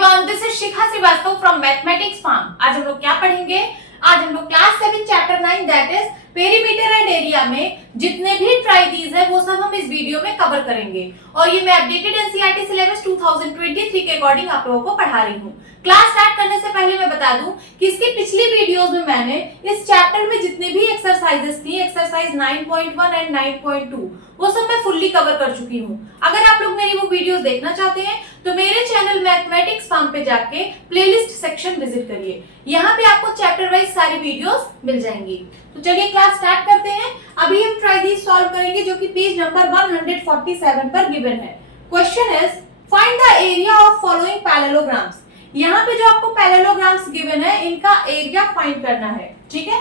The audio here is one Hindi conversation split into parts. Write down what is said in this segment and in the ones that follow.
Everyone, this is Shikha Srivastava from mathematics farm. आज हम लोग क्या पढ़ेंगे? आज हम लोग class 7 chapter 9 that is perimeter and area में जितने भी ट्राइडीज है वो सब हम इस वीडियो में कवर करेंगे। और ये मैं अपडेटेड एनसीईआरटी सिलेबस 2023 के अकॉर्डिंग आप लोगों को पढ़ा रही हूँ। क्लास स्टार्ट करने से पहले मैं बता दूं कि इसकी पिछली वीडियोस में मैंने इस चैप्टर में जितने भी एक्सरसाइजेस थी, एक्सरसाइज 9.1 एंड 9.2, वो सब मैं फुल्ली कवर कर चुकी हूँ। अगर आप लोग मेरी वो वीडियोस देखना चाहते हैं तो मेरे चैनल मैथमेटिक्स फार्म पे जाके प्लेलिस्ट सेक्शन विजिट करिए। यहाँ पे आपको चैप्टर वाइज सारी वीडियोस मिल जाएंगी। तो चलिए क्लास स्टार्ट करते हैं। अभी हम ट्राइडीज सॉल्व करेंगे जो कि पेज नंबर 147 पर गिवन है। Question is find the area of following parallelograms. यहाँ पे जो आपको पैरेललोग्राम्स गिवन है इनका एरिया फाइंड करना है, ठीक है।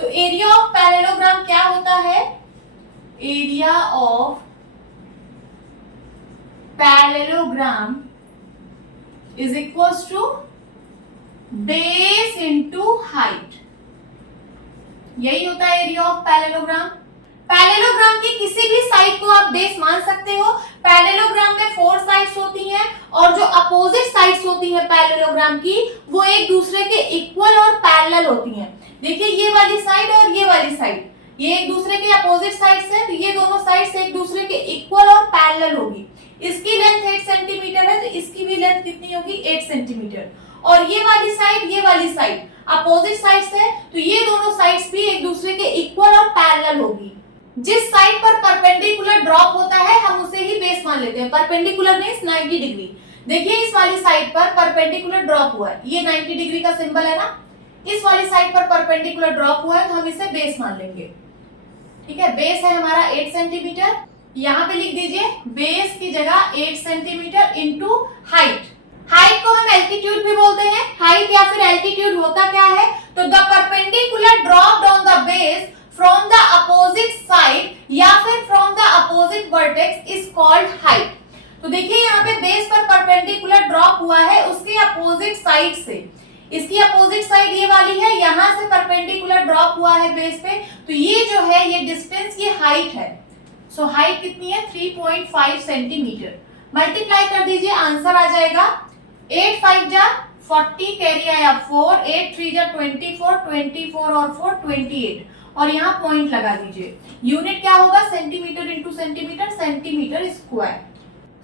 तो एरिया ऑफ पैरेललोग्राम क्या होता है? Area of parallelogram is equals to base into height. यही होता है एरिया ऑफ पैरेललोग्राम। पैरेललोग्राम की किसी भी साइड को आप बेस मान सकते हो। पैरेललोग्राम में 4 साइड्स होती हैं और जो अपोजिट साइड्स होती हैं पैरेललोग्राम की वो एक दूसरे के इक्वल और पैरेलल होती हैं। देखिए ये वाली साइड और ये वाली साइड, ये एक दूसरे के अपोजिट साइड्स हैं, तो ये दोनों साइड्स एक दूसरे के इक्वल और पैरेलल होगी। इसकी लेंथ 8 सेंटीमीटर है तो इसकी भी लेंथ कितनी होगी? 8 सेंटीमीटर। और ये वाली साइड अपोजिट साइड्स है तो ये दोनों साइड्स भी एक दूसरे के इक्वल और पैरेलल होगी। जिस साइड पर परपेंडिकुलर ड्रॉप होता है हम उसे ही बेस मान लेते हैं। Perpendicular means 90 degree. देखिए इस वाली साइड पर परपेंडिकुलर ड्रॉप हुआ है, ये 90 डिग्री का सिंबल है ना। इस वाली साइड पर परपेंडिकुलर ड्रॉप हुआ है तो हम इसे बेस मान लेंगे, ठीक है। बेस है हमारा 8 सेंटीमीटर। यहाँ पे लिख दीजिए बेस की जगह 8 सेंटीमीटर इंटू हाइट। हाइट को हम एल्टीट्यूड भी बोलते हैं। हाइट या फिर एल्टीट्यूड होता क्या है? तो the perpendicular dropped on the base from the opposite side या फिर from the opposite vertex is called height. तो देखिए यहाँ पे बेस पर परपेंडिकुलर ड्रॉप हुआ है उसके अपोजिट साइड से। इसकी अपोजिट साइड ये वाली है, यहाँ से परपेंडिकुलर ड्रॉप हुआ है बेस पे, तो ये जो है ये डिस्टेंस, ये हाइट है। सो हाइट कितनी है? 3.5 सेंटीमीटर। मल्टीप्लाई कर दीजिए, आंसर आ जाएगा 8 5 जा 40, कैरी आया 4, 8 3 जा 24, 24 और 4 28 और यहाँ पॉइंट लगा दीजिए। यूनिट क्या होगा? Centimetre into centimetre, centimetre square.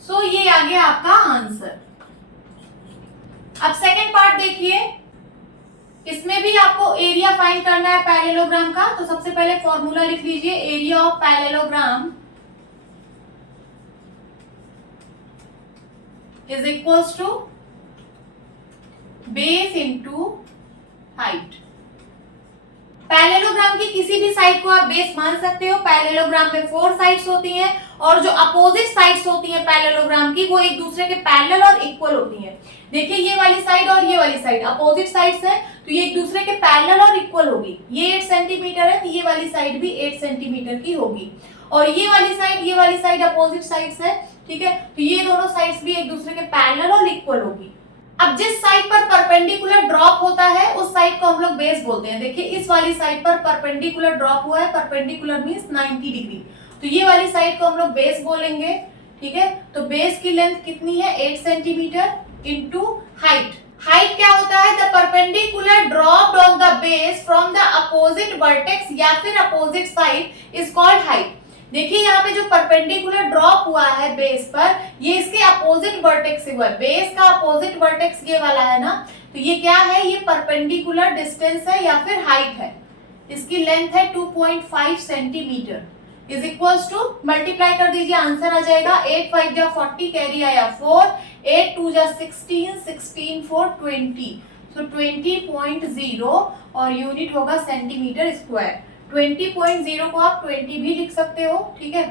So ये आ गया आपका आंसर। अब सेकंड पार्ट देखिए, इसमें भी आपको एरिया फाइंड करना है पैरेललोग्राम का। तो सबसे पहले फॉर्मूला लिख लीजिए, area of parallelogram is equals to base into height. Parallelogram की किसी भी साइड को आप बेस मान सकते हो। पैरेललोग्राम में 4 साइड्स होती हैं और जो अपोजिट साइड्स होती हैं पैरेललोग्राम की वो एक दूसरे के पैरेलल और इक्वल होती हैं। देखिए ये वाली साइड और ये वाली साइड अपोजिट साइड्स है तो ये एक दूसरे के पैरेलल और इक्वल होगी। ये 8 सेंटीमीटर है तो ये वाली साइड भी 8 सेंटीमीटर की होगी। और ये वाली साइड अपोजिट साइड्स है, ठीक है। तो ये दोनों साइड्स भी एक दूसरे के पैरेलल और इक्वल होगी। अब जिस साइड पर परपेंडिकुलर ड्रॉप होता है उस साइड को हम लोग बेस बोलते हैं। देखिए इस वाली साइड पर परपेंडिकुलर ड्रॉप हुआ है, परपेंडिकुलर मींस 90 डिग्री, तो ये वाली साइड को हम लोग बेस बोलेंगे, ठीक है। तो बेस की लेंथ कितनी है? 8 सेंटीमीटर इंटू हाइट। हाइट क्या होता है? The perpendicular dropped on the base from the opposite vertex या फिर opposite side is called height. देखिए यहाँ पे जो परपेंडिकुलर ड्रॉप हुआ है बेस पर, ये इसके अपोजिट वर्टेक्स से हुआ है। बेस का अपोजिट वर्टेक्स ये वाला है ना, तो ये क्या है? ये परपेंडिकुलर डिस्टेंस है या फिर हाइट है। इसकी लेंथ है 2.5 centimetre is equals to, multiply कर दीजिए, आंसर आ जाएगा 8 5 जा 40, कैरी आया 4, 8 2 जा 16, 16 4 20, सो 20.0 और यूनिट होगा सेंटीमीटर स्क्वायर। 20.0 को आप 20 भी लिख सकते हो, ठीक है।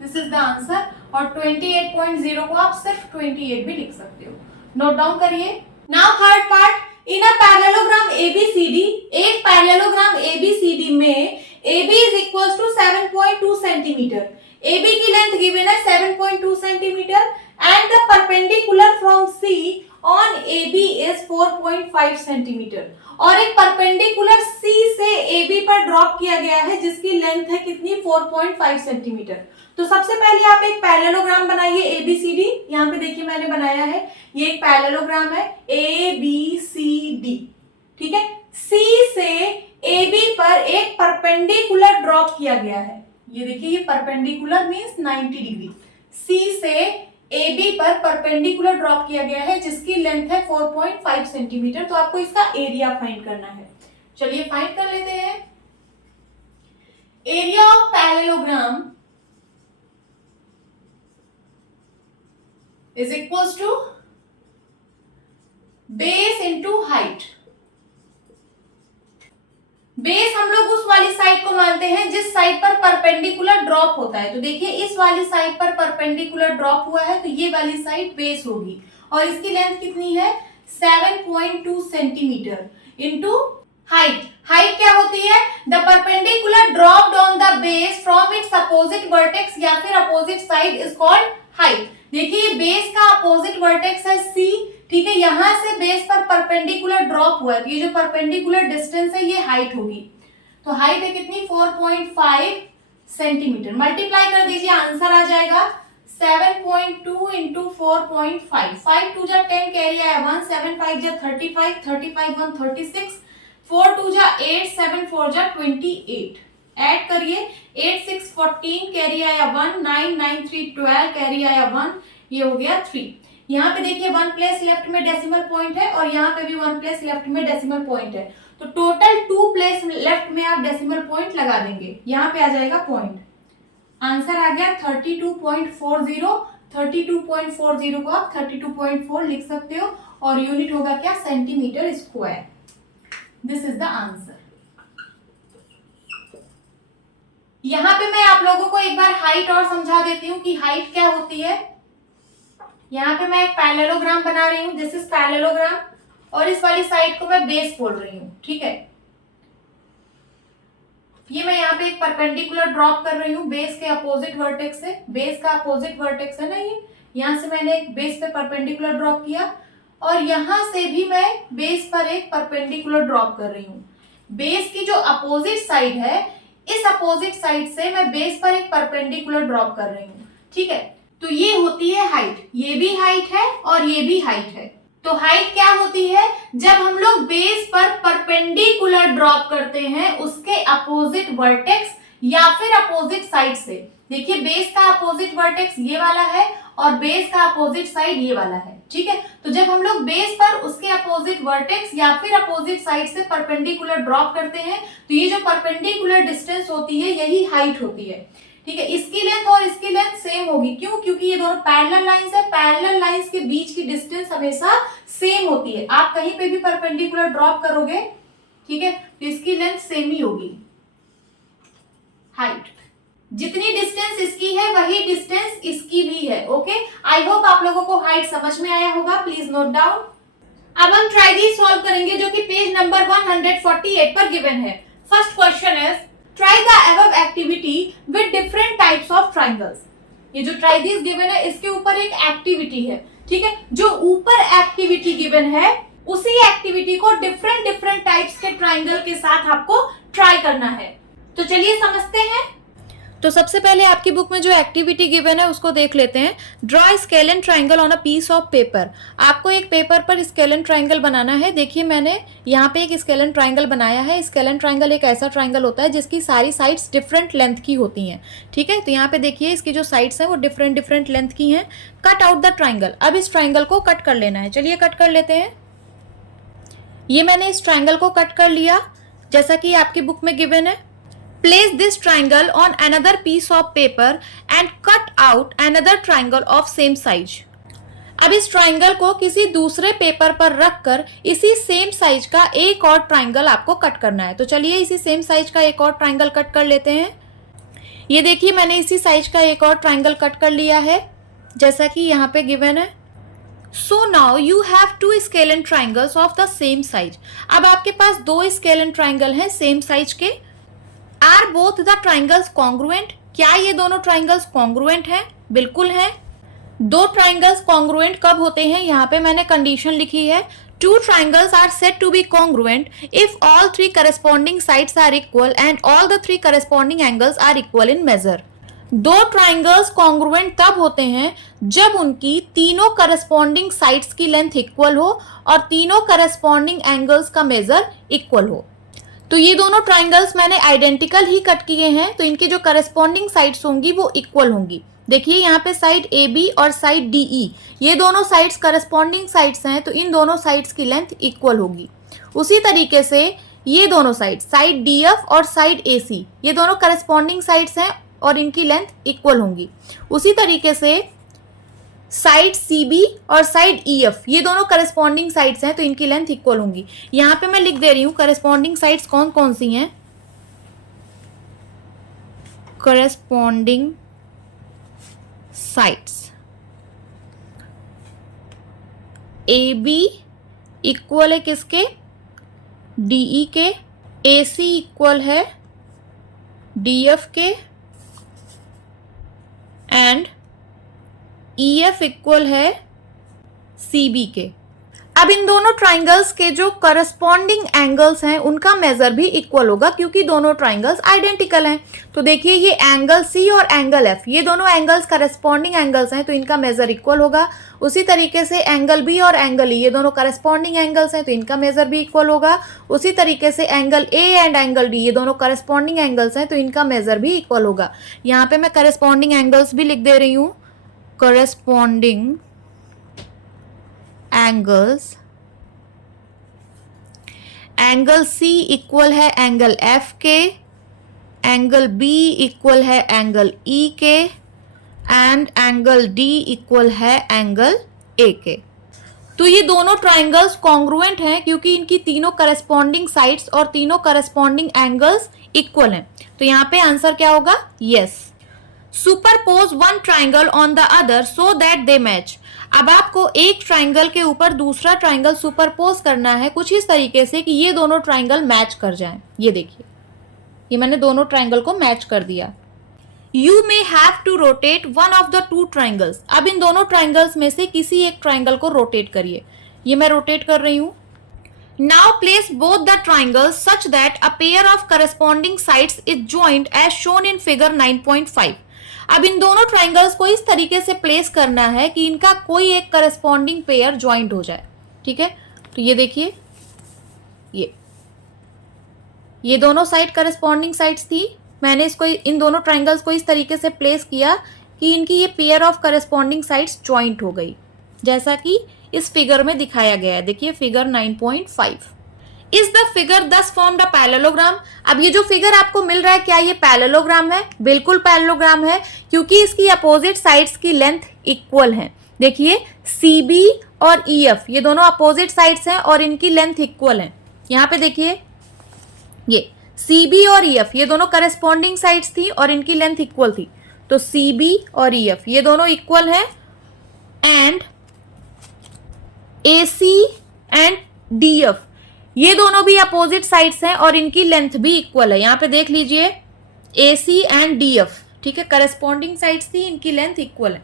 This is the answer. और 28.0 को आप सिर्फ 28 भी लिख सकते हो। नोट डाउन करिए। Now third part, in a parallelogram ABCD, एक पैरेललोग्राम एबीसीडी में AB is equals to 7.2 centimeter. AB की लेंथ गिवन है 7.2 centimeter and the perpendicular from C on AB is 4.5 centimeter. और एक परपेंडिकुलर C से AB पर ड्रॉप किया गया है जिसकी लेंथ है कितनी? 4.5 सेंटीमीटर। तो सबसे पहले आप एक पैरेललोग्राम बनाइए ABCD। यहाँ पे देखिए मैंने बनाया है, ये एक पैरेललोग्राम है ABCD, ठीक है। C से AB पर एक परपेंडिकुलर ड्रॉप किया गया है, ये देखिए ये परपेंडिकुलर मींस 90 डिग्री। C से AB पर परपेंडिकुलर ड्रॉप किया गया है जिसकी लेंथ है 4.5 सेंटीमीटर। तो आपको इसका एरिया फाइंड करना है। चलिए फाइंड कर लेते हैं। Area of parallelogram is equals to base into height. Base हम लोग उस वाली साइड को मानते हैं जिस साइड पर परपेंडिकुलर ड्रॉप होता है। तो देखिए इस वाली साइड पर परपेंडिकुलर ड्रॉप हुआ है तो ये वाली साइड बेस होगी और इसकी लेंथ कितनी है 7.2 सेंटीमीटर इंटू हाइट। हाइट क्या होती है? The perpendicular dropped on the base from its opposite vertex या फिर opposite side is called height. देखिए बेस का अपोजिट वर्टेक्स है C, ठीक है। यहां से बेस पर परपेंडिकुलर ड्रॉप हुआ है, ये जो परपेंडिकुलर डिस्टेंस है ये हाइट होगी। तो हाइट है कितनी 4.5 सेंटीमीटर। मल्टीप्लाई कर दीजिए, आंसर आ जाएगा 7.2 इंटू 4.5। 5 2 जा 10 कैरी आया 1, 7 5 जा 35, 35 1 36, 4 2 जा 8, 7 4 जा 28। ऐड करिए 8 6 14 कैरी आया 1, 9 9 3 12 कैरी आया 1, ये हो गया 3। यहाँ पे देखिए 1 प्लेस लेफ्ट में डेसिमल पॉइंट है और यहाँ पे भी 1 प्लेस लेफ्ट में डेसिमल पॉइंट है। तो टोटल 2 प्लेस लेफ्ट में आप डेसिमल पॉइंट लगा देंगे, यहाँ पे आ जाएगा पॉइंट। आंसर आ गया 32.40। 32.40 को आप 32.4 लिख सकते हो और यूनिट होगा क्या centimetre square. This is the answer. यहाँ पे मैं आप लोगों को एक बार हाइट और समझा देती हूँ कि हाइट क्या होती है। यहाँ पे मैं एक पैरेललोग्राम बना रही हूँ, दिस इज पैरेललोग्राम, और इस वाली साइड को मैं बेस बोल रही हूँ, ठीक है। ये मैं यहाँ पे एक परपेंडिकुलर ड्रॉप कर रही हूँ बेस के अपोजिट वर्टेक्स से। बेस का अपोजिट वर्टेक्स है ना ये, यहाँ से मैंने एक बेस पे परपेंडिकुलर ड्रॉप किया और यहाँ से भी मैं बेस पर एक परपेंडिकुलर ड्रॉप कर रही हूँ। बेस की जो अपोजिट साइड है, इस अपोजिट साइड से मैं बेस पर एक परपेंडिकुलर ड्रॉप कर रही हूँ, ठीक है। तो ये होती है हाइट, ये भी हाइट है और ये भी हाइट है। तो हाइट क्या होती है? जब हम लोग बेस पर परपेंडिकुलर ड्रॉप करते हैं उसके अपोजिट वर्टेक्स या फिर अपोजिट साइड से। देखिए बेस का अपोजिट वर्टेक्स ये वाला है और बेस का अपोजिट साइड ये वाला है, ठीक है। तो जब हम लोग बेस पर उसके अपोजिट वर्टेक्स या फिर अपोजिट साइड से परपेंडिकुलर ड्रॉप करते हैं तो ये जो परपेंडिकुलर डिस्टेंस होती है यही हाइट होती है, ठीक है। इसकी लेंथ और इसकी लेंथ सेम होगी, क्यों? क्योंकि ये दोनों पैरेलल लाइंस है। पैरेलल लाइंस के बीच की डिस्टेंस हमेशा सेम होती है। आप कहीं पे भी परपेंडिकुलर ड्रॉप करोगे, ठीक है, तो इसकी लेंथ सेम ही होगी। हाइट जितनी डिस्टेंस इसकी है वही डिस्टेंस इसकी भी है, ओके। आई होप आप लोगों को हाइट समझ में आया होगा, प्लीज नोट डाउन। अब हम ट्राई दी सॉल्व करेंगे जो कि पेज नंबर 148 पर गिवन है। First question is try the above activity with different types of triangles। ये जो try this given है इसके ऊपर एक एक्टिविटी है, ठीक है। जो ऊपर एक्टिविटी गिवन है उसी एक्टिविटी को डिफरेंट टाइप्स के ट्राइंगल के साथ आपको ट्राई करना है। तो चलिए समझते हैं। तो सबसे पहले आपकी बुक में जो एक्टिविटी गिवन है उसको देख लेते हैं। Draw scalene triangle on a piece of paper. आपको एक पेपर पर स्केलन ट्राइंगल बनाना है। देखिए मैंने यहाँ पे एक स्केलन ट्राइंगल बनाया है। स्केलन ट्राइंगल एक ऐसा ट्राइंगल होता है जिसकी सारी साइड्स डिफरेंट लेंथ की होती हैं, ठीक है। तो यहाँ पे देखिए इसकी जो साइड्स हैं वो डिफरेंट लेंथ की हैं। Cut out the triangle. अब इस ट्राइंगल को कट कर लेना है। चलिए कट कर लेते हैं। ये मैंने इस ट्राइंगल को कट कर लिया जैसा कि आपकी बुक में गिवन है। Place this triangle on another piece of paper and cut out another triangle of same size। अब इस ट्राइंगल को किसी दूसरे पेपर पर रखकर इसी सेम साइज का एक और ट्राइंगल आपको कट करना है। तो चलिए इसी सेम साइज का एक और ट्राइंगल कट कर लेते हैं। ये देखिए मैंने इसी साइज का एक और ट्राइंगल कट कर लिया है जैसा कि यहाँ पे गिवन है। So now you have two scalene triangles of the same size। अब आपके पास दो स्केलन ट्राइंगल हैं सेम साइज के। Are both the triangles congruent? क्या ये दोनों ट्राइंगल्स कॉन्ग्रुएंट हैं? बिल्कुल हैं। दो ट्राइंगल्स कॉन्ग्रुएंट कब होते हैं? यहाँ पे मैंने कंडीशन लिखी है। Two triangles are said to be congruent if all three corresponding sides are equal and all the three corresponding angles are equal in measure। दो ट्राइंगल्स कॉन्ग्रुएंट तब होते हैं जब उनकी तीनों करस्पॉन्डिंग साइड्स की लेंथ इक्वल हो और तीनों करस्पॉन्डिंग एंगल्स का मेजर इक्वल हो। तो ये दोनों ट्राइंगल्स मैंने आइडेंटिकल ही कट किए हैं, तो इनकी जो करस्पॉन्डिंग साइड्स होंगी वो इक्वल होंगी। देखिए यहाँ पे साइड ए बी और साइड डी ई, ये दोनों साइड्स करस्पॉन्डिंग साइड्स हैं, तो इन दोनों साइड्स की लेंथ इक्वल होगी। उसी तरीके से ये दोनों साइड डी एफ और साइड ए सी, ये दोनों करस्पॉन्डिंग साइड्स हैं और इनकी लेंथ इक्वल होंगी। उसी तरीके से साइड सी बी और साइड ई एफ, ये दोनों करस्पॉन्डिंग साइड्स हैं, तो इनकी लेंथ इक्वल होंगी। यहां पे मैं लिख दे रही हूं करस्पॉन्डिंग साइड्स कौन कौन सी हैं। Corresponding sides A B equal है किसके, डीई के, ए सी इक्वल है डी एफ के, एंड ई एफ इक्वल है सी बी के। अब इन दोनों ट्राइंगल्स के जो करस्पॉन्डिंग एंगल्स हैं उनका मेजर भी इक्वल होगा, क्योंकि दोनों ट्राइंगल्स आइडेंटिकल हैं। तो देखिए ये एंगल सी और एंगल एफ, ये दोनों एंगल्स करस्पॉन्डिंग एंगल्स हैं, तो इनका मेजर इक्वल होगा। उसी तरीके से एंगल बी और एंगल ई, ये दोनों करस्पॉन्डिंग एंगल्स हैं, तो इनका मेजर भी इक्वल होगा। उसी तरीके से angle A and angle D, ये दोनों करस्पॉन्डिंग एंगल्स हैं, तो इनका मेजर भी इक्वल होगा। यहाँ पे मैं करस्पॉन्डिंग एंगल्स भी लिख दे रही हूँ। corresponding angles, angle C equal है एंगल F के, एंगल B इक्वल है एंगल E के, एंड एंगल D इक्वल है एंगल A के। तो ये दोनों ट्राइंगल्स कॉन्ग्रुएंट हैं क्योंकि इनकी तीनों करस्पॉन्डिंग साइड्स और तीनों करस्पॉन्डिंग एंगल्स इक्वल हैं। तो यहाँ पे आंसर क्या होगा, yes. Superpose one triangle on the other so that they match. अब आपको एक ट्राइंगल के ऊपर दूसरा ट्राइंगल सुपरपोज करना है कुछ इस तरीके से कि ये दोनों ट्राइंगल मैच कर जाएं। ये देखिए, ये मैंने दोनों ट्राइंगल को मैच कर दिया। You may have to rotate one of the two triangles. अब इन दोनों ट्राइंगल्स में से किसी एक ट्राइंगल को रोटेट करिए। ये मैं रोटेट कर रही हूं। Now place both the triangles such that a pair of corresponding sides is joined as shown in figure 9.5. अब इन दोनों ट्राइंगल्स को इस तरीके से प्लेस करना है कि इनका कोई एक करस्पॉन्डिंग पेयर ज्वाइंट हो जाए। ठीक है, तो ये देखिए, ये दोनों साइड करस्पॉन्डिंग साइड्स थी। मैंने इसको, इन दोनों ट्राइंगल्स को इस तरीके से प्लेस किया कि इनकी ये pair of corresponding sides joint हो गई, जैसा कि इस फिगर में दिखाया गया है। देखिए फिगर 9.5। इज द फिगर दस फॉर्म्ड अ पैरेललोग्राम। अब ये जो फिगर आपको मिल रहा है, क्या ये पैरेललोग्राम है? बिल्कुल पैरेललोग्राम है, क्योंकि इसकी अपोजिट साइड्स की लेंथ इक्वल है। देखिए CB और EF, ये दोनों अपोजिट साइड्स हैं और इनकी लेंथ इक्वल है। यहाँ पे देखिए, ये CB और EF, ये दोनों करस्पॉन्डिंग साइड्स थी और इनकी लेंथ इक्वल थी। तो CB और EF ये दोनों इक्वल हैं, एंड AC एंड DF ये दोनों भी अपोजिट साइड्स हैं और इनकी लेंथ भी इक्वल है। यहाँ पे देख लीजिए AC एंड DF, ठीक है, करस्पॉन्डिंग साइड्स थी, इनकी लेंथ इक्वल है।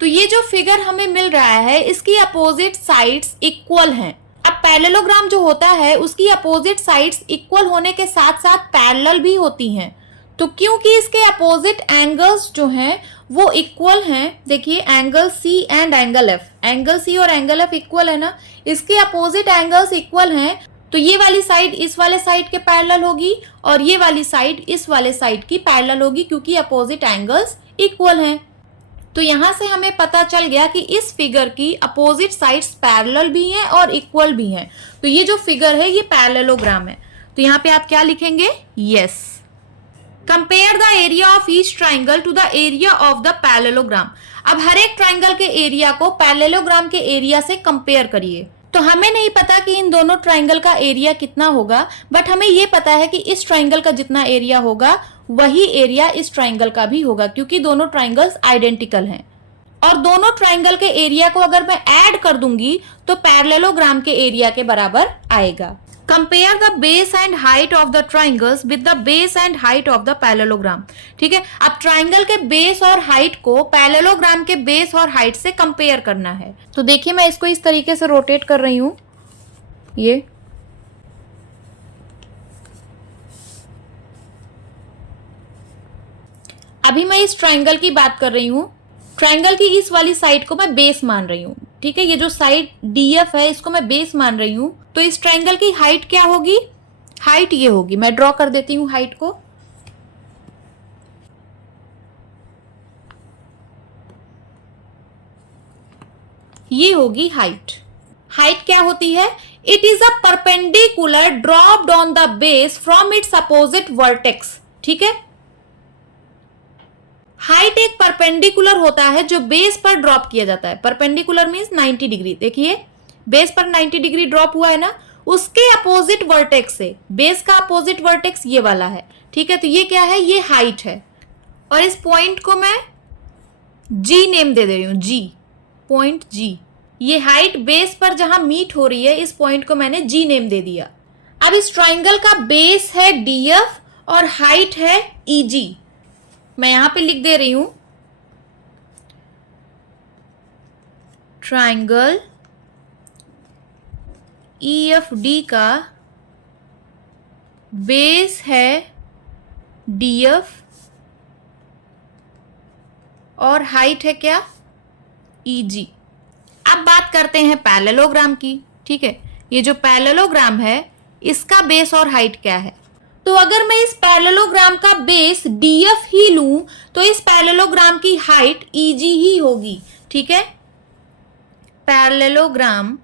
तो ये जो फिगर हमें मिल रहा है इसकी अपोजिट साइड्स इक्वल हैं। अब पैरेललोग्राम जो होता है उसकी अपोजिट साइड्स इक्वल होने के साथ साथ पैरेलल भी होती हैं। तो क्योंकि इसके अपोजिट एंगल्स जो हैं वो इक्वल हैं, देखिए angle C and angle F, angle C और एंगल F इक्वल है ना, इसके अपोजिट एंगल्स इक्वल हैं, तो ये वाली साइड इस वाले साइड के पैरेलल होगी और ये वाली साइड इस वाले साइड की पैरेलल होगी, क्योंकि अपोजिट एंगल्स इक्वल हैं। तो यहां से हमें पता चल गया कि इस फिगर की अपोजिट साइड्स पैरेलल भी हैं और इक्वल भी हैं। तो ये जो फिगर है ये पैरेललोग्राम है। तो यहाँ पे आप क्या लिखेंगे, yes. Compare the area of each triangle to the area of the parallelogram. अब हर एक ट्राइंगल के एरिया को पैरेललोग्राम के एरिया से कंपेयर करिए। तो हमें नहीं पता कि इन दोनों ट्राइंगल का एरिया कितना होगा, बट हमें ये पता है कि इस ट्राइंगल का जितना एरिया होगा वही एरिया इस ट्राइंगल का भी होगा, क्योंकि दोनों ट्राइंगल्स आइडेंटिकल हैं। और दोनों ट्राइंगल के एरिया को अगर मैं ऐड कर दूंगी तो पैरेललोग्राम के एरिया के बराबर आएगा। Compare the base and height of the triangles with the base and height of the parallelogram. ठीक है, अब ट्राइंगल के बेस और हाइट को पैरेललोग्राम के बेस और हाइट से कंपेयर करना है। तो देखिए मैं इसको इस तरीके से रोटेट कर रही हूं। ये अभी मैं इस ट्राइंगल की बात कर रही हूँ, ट्राइंगल की इस वाली साइड को मैं बेस मान रही हूँ, ठीक है। ये जो साइड DF है इसको मैं बेस मान रही हूँ, तो इस ट्राइंगल की हाइट क्या होगी, हाइट ये होगी, मैं ड्रॉ कर देती हूँ हाइट को। ये होगी हाइट। हाइट क्या होती है, it is a perpendicular dropped on the base from its opposite vertex, ठीक है। हाइट एक परपेंडिकुलर होता है जो बेस पर ड्रॉप किया जाता है। Perpendicular means 90 degree. देखिए बेस पर 90 डिग्री ड्रॉप हुआ है ना, उसके अपोजिट वर्टेक्स से, बेस का अपोजिट वर्टेक्स ये वाला है, ठीक है। तो ये क्या है, ये हाइट है। और इस पॉइंट को मैं G नेम दे रही हूं, G, पॉइंट G। ये हाइट बेस पर जहां मीट हो रही है, इस पॉइंट को मैंने G नेम दे दिया। अब इस ट्राइंगल का बेस है DF और हाइट है EG। मैं यहां पे लिख दे रही हूं, ट्राइंगल EFD का बेस है DF और हाइट है क्या, EG। अब बात करते हैं पैरेललोग्राम की, ठीक है। ये जो पैरेललोग्राम है इसका बेस और हाइट क्या है। तो अगर मैं इस पैरेललोग्राम का बेस DF ही लूं तो इस पैरेललोग्राम की हाइट EG ही होगी, ठीक है। पैरेललोग्राम,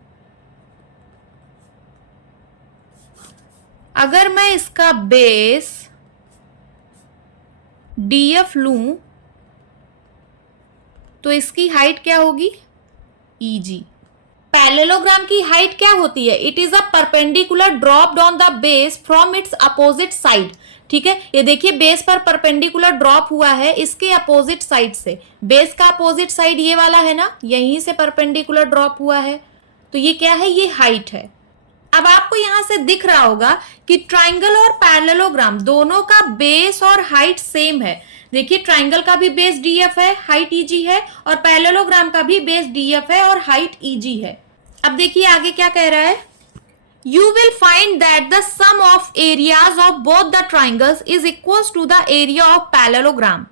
अगर मैं इसका बेस DF लूं तो इसकी हाइट क्या होगी, EG। पैरेललोग्राम की हाइट क्या होती है, it is a perpendicular dropped on the base from its opposite side, ठीक है। ये देखिए बेस पर परपेंडिकुलर ड्रॉप हुआ है इसके अपोजिट साइड से। बेस का अपोजिट साइड ये वाला है ना, यहीं से परपेंडिकुलर ड्रॉप हुआ है, तो ये क्या है, ये हाइट है। अब आपको यहां से दिख रहा होगा कि ट्राइंगल और पैरेललोग्राम दोनों का बेस और हाइट सेम है। देखिए ट्राइंगल का भी बेस DF है, हाइट EG है, और पैरेललोग्राम का भी बेस DF है और हाइट EG है। अब देखिए आगे क्या कह रहा है, you will find that the sum of areas of both the triangles is equal to the area of parallelogram.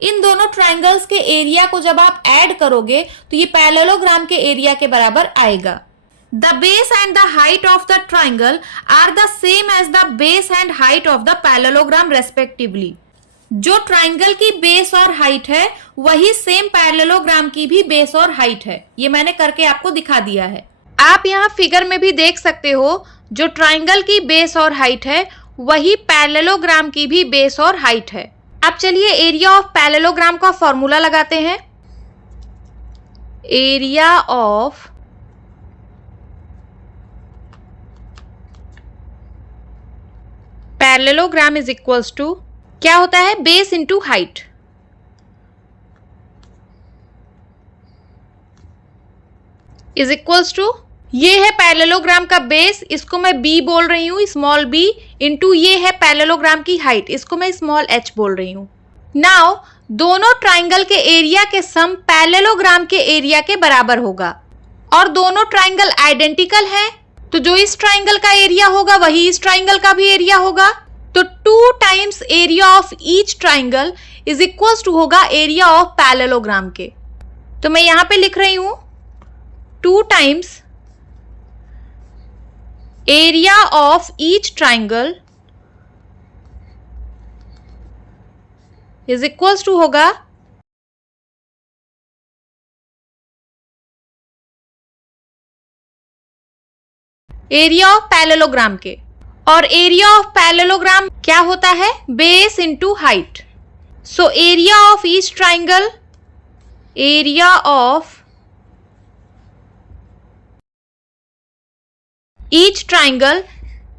इन दोनों ट्राइंगल्स के एरिया को जब आप ऐड करोगे तो ये पैरेललोग्राम के एरिया के बराबर आएगा। The base and the height of the triangle are the same as the base and height of the parallelogram respectively. जो ट्राइंगल की बेस और हाइट है वही सेम पैरेललोग्राम की भी बेस और हाइट है। ये मैंने करके आपको दिखा दिया है। आप यहाँ फिगर में भी देख सकते हो, जो ट्राइंगल की बेस और हाइट है वही पैरेललोग्राम की भी बेस और हाइट है। अब चलिए एरिया ऑफ पैरेललोग्राम का फॉर्मूला लगाते हैं। Area of parallelogram is equals to, क्या होता है, base into height. Is equals to, ये है पैरेललोग्राम का बेस, इसको मैं B बोल रही हूं, स्मॉल b, इंटू ये है पैरेललोग्राम की हाइट, इसको मैं स्मॉल h बोल रही हूं। नाउ दोनों ट्राइंगल के एरिया के सम पैरेललोग्राम के एरिया के बराबर होगा, और दोनों ट्राइंगल आइडेंटिकल हैं, तो जो इस ट्राइंगल का एरिया होगा वही इस ट्राइंगल का भी एरिया होगा। तो 2 times area of each triangle is equals to होगा एरिया ऑफ पैरेललोग्राम के। तो मैं यहां पे लिख रही हूं 2 times area of each triangle is equals to होगा एरिया ऑफ पैरेललोग्राम के। और एरिया ऑफ पैरेललोग्राम क्या होता है, base into height. So area of each triangle, area of each triangle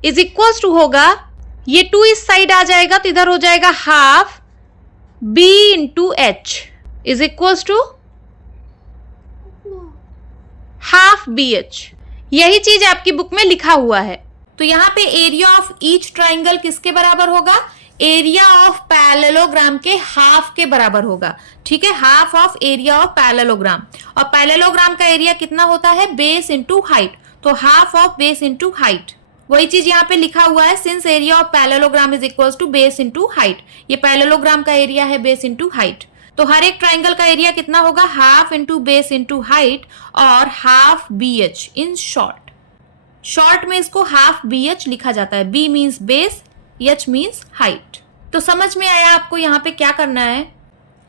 is equals to होगा, ये 2 इस साइड आ जाएगा तो इधर हो जाएगा half B into H is equals to half BH। यही चीज आपकी बुक में लिखा हुआ है। तो यहाँ पे एरिया ऑफ ईच ट्राइंगल किसके बराबर होगा, एरिया ऑफ पैरेललोग्राम के हाफ के बराबर होगा, ठीक है। Half of area of parallelogram, और पैरेललोग्राम का एरिया कितना होता है, बेस इंटू हाइट, तो half of base into height. वही चीज यहाँ पे लिखा हुआ है, since area of parallelogram is equals to base into height. ये पैरेललोग्राम का एरिया है बेस इनटू हाइट। तो हर एक ट्राइंगल का एरिया कितना होगा, half into base into height और half BH in short. Short में इसको हाफ BH लिखा जाता है। B means base, H means height. तो समझ में आया आपको यहाँ पे क्या करना है।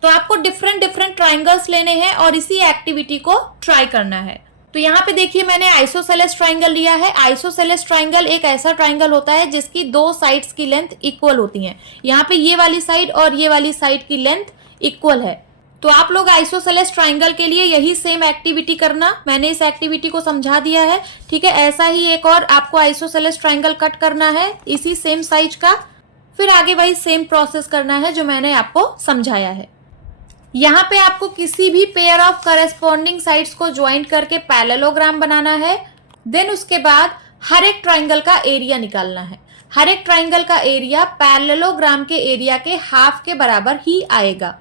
तो आपको डिफरेंट डिफरेंट ट्राइंगल्स लेने हैं और इसी एक्टिविटी को ट्राई करना है। तो यहाँ पे देखिए मैंने आइसोसेलेस ट्राइंगल लिया है। आइसोसेलेस ट्राइंगल एक ऐसा ट्राइंगल होता है जिसकी दो साइड्स की लेंथ इक्वल होती हैं। यहाँ पे ये वाली साइड और ये वाली साइड की लेंथ इक्वल है। तो आप लोग आइसोसेलेस ट्राइंगल के लिए यही सेम एक्टिविटी करना। मैंने इस एक्टिविटी को समझा दिया है, ठीक है। ऐसा ही एक और आपको आइसोसेलेस ट्राइंगल कट करना है इसी सेम साइज का, फिर आगे वही सेम प्रोसेस करना है जो मैंने आपको समझाया है। यहाँ पे आपको किसी भी पेयर ऑफ करस्पॉन्डिंग साइड्स को ज्वाइंट करके पैरेललोग्राम बनाना है। देन उसके बाद हर एक ट्राइंगल का एरिया निकालना है। हर एक ट्राइंगल का एरिया पैरेललोग्राम के एरिया के हाफ के बराबर ही आएगा।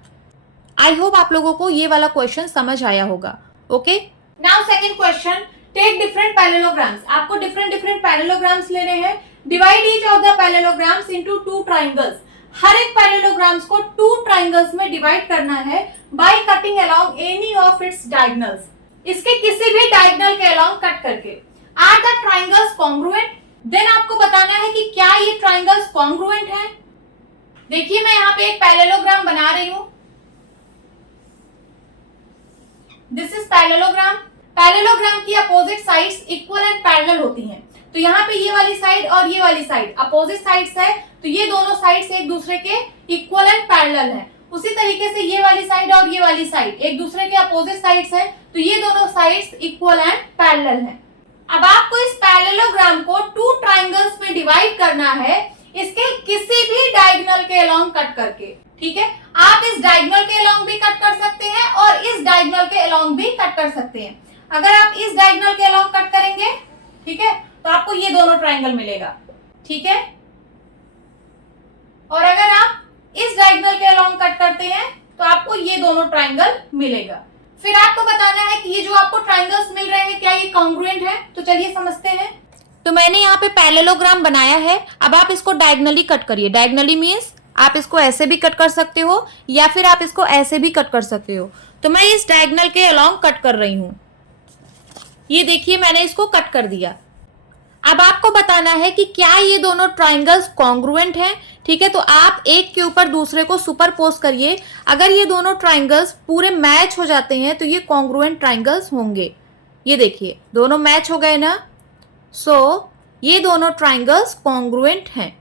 आई होप आप लोगों को ये वाला क्वेश्चन समझ आया होगा। Okay, now second question, take different parallelograms. आपको डिफरेंट डिफरेंट पैरेललोग्राम्स लेने हैं। Divide each of the parallelograms into two triangles. हर एक पैरेललोग्राम्स को टू ट्राइंगल्स में डिवाइड करना है by cutting along any of its diagonals. इसके किसी भी डायगोनल के अलोंग कट करके। Are the triangles congruent? Then आपको बताना है कि क्या ये ट्राइंगल्स कॉन्ग्रुएंट हैं। देखिए मैं यहाँ पे एक पैरेललोग्राम बना रही हूं। This is parallelogram. पैरेललोग्राम की opposite sides equal and parallel होती हैं। तो यहाँ पे ये वाली साइड और ये वाली साइड अपोजिट साइड्स है, तो ये दोनों साइड्स एक दूसरे के इक्वल एंड पैरेलल हैं। उसी तरीके से ये वाली साइड और ये वाली साइड एक दूसरे के अपोजिट साइड्स है, तो ये दोनों साइड्स इक्वल एंड पैरेलल हैं। अब आपको इस पैरेललोग्राम को टू ट्राइंगल्स में डिवाइड करना है इसके किसी भी डायगोनल के अलोंग कट करके, ठीक है। आप इस डायगोनल के अलोंग भी कट कर सकते हैं और इस डायगोनल के अलोंग भी कट कर सकते हैं। अगर आप इस डायगोनल के अलोंग कट करेंगे, ठीक है, तो आपको ये दोनों ट्राइंगल मिलेगा, ठीक है। और अगर आप इस डायगोनल के अलोंग कट करते हैं तो आपको ये दोनों ट्राइंगल मिलेगा। फिर आपको बताना है कि ये जो आपको ट्राइंगल्स मिल रहे हैं क्या ये कॉन्ग्रुएंट है। तो चलिए समझते हैं। तो मैंने यहाँ पे पैरेललोग्राम बनाया है। अब आप इसको डायगोनली कट करिए। डायगोनली मीन्स आप इसको ऐसे भी कट कर सकते हो या फिर आप इसको ऐसे भी कट कर सकते हो। तो मैं इस डायगोनल के अलोंग कट कर रही हूं। ये देखिए मैंने इसको कट कर दिया। अब आपको बताना है कि क्या ये दोनों ट्राइंगल्स कॉन्ग्रुएंट हैं, ठीक है। तो आप एक के ऊपर दूसरे को सुपरपोज करिए। अगर ये दोनों ट्राइंगल्स पूरे मैच हो जाते हैं तो ये कॉन्ग्रुएंट ट्राइंगल्स होंगे। ये देखिए दोनों मैच हो गए ना, सो ये दोनों ट्राइंगल्स कॉन्ग्रुएंट हैं।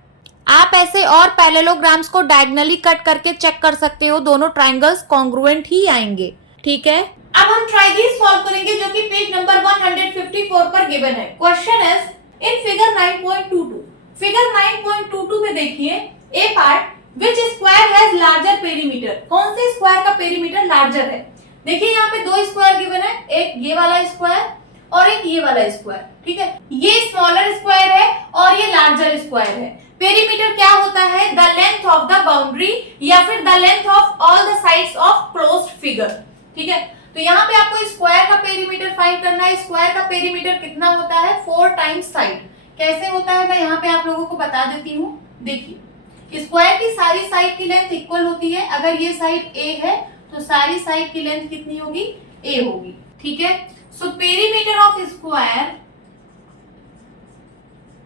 आप ऐसे और पैरेललोग्राम्स को डायगोनली कट करके चेक कर सकते हो, दोनों ट्राइंगल्स कॉन्ग्रुएंट ही आएंगे, ठीक है। अब हम ट्राइंगल सॉल्व करेंगे जो कि पेज नंबर 154 पर गिवन है। Question is in figure 9.22। Figure 9.22 में देखिए a part which square has larger perimeter. कौन से स्क्वायर का पेरीमीटर लार्जर है। देखिए यहाँ पे दो स्क्वायर गिवन है, एक ये वाला स्क्वायर और एक ये वाला स्क्वायर, ठीक है। ये स्मॉलर स्क्वायर है और ये लार्जर स्क्वायर है। पेरीमीटर क्या होता है, the length of the boundary या फिर the length of all the sides of closed figure, ठीक है। तो यहाँ पे आपको स्क्वायर का पेरीमीटर फाइंड करना है। स्क्वायर का पेरीमीटर कितना होता है, 4 टाइम्स साइड। कैसे होता है मैं यहाँ पे आप लोगों को बता देती हूँ। देखिए स्क्वायर की सारी साइड की लेंथ इक्वल होती है। अगर ये साइड ए है तो सारी साइड की लेंथ कितनी होगी, ए होगी, ठीक है। So perimeter of square,